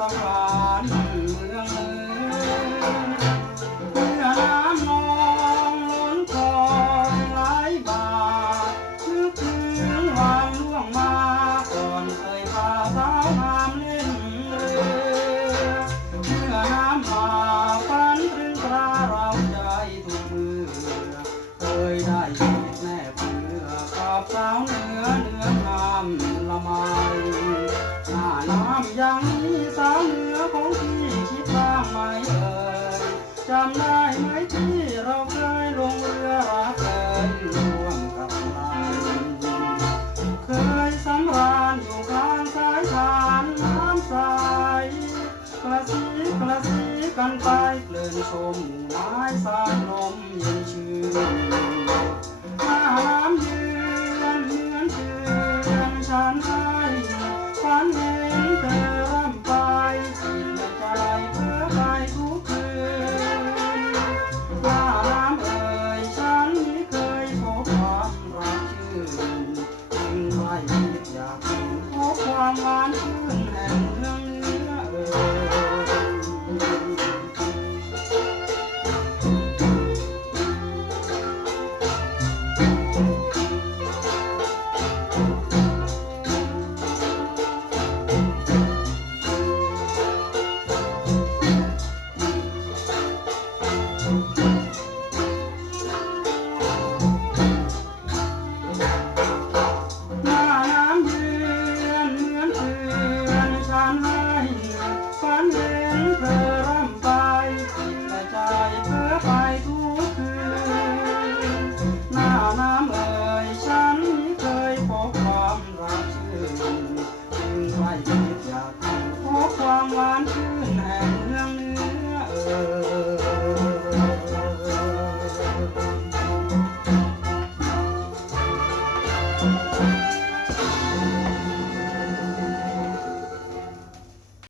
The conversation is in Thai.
สาวสำราญเมืองเลยเมื่อน้ำนองล้นคลองไหลบ่านึกถึงวันล่วงมาก่อนเคยพาสาวงามเล่นเรือเมื่อน้ำมาฝันถึงตราเราใจทุกมือเคยได้คิดแนบเนื้อกับสาวเหนือเหนืองามละไมหน้าน้ำยังมีสาวเหนือของพี่คิดบ้างไหมเอ่ยจำได้ไหมที่เราเคยลงเรือรักกันร่วมกับลายเคยสำราญอยู่กลางสายทานน้ำใสกระสีกระสีกันไปเพลินชมไม้สายลมเย็นชื่นหน้าน้ บควา ย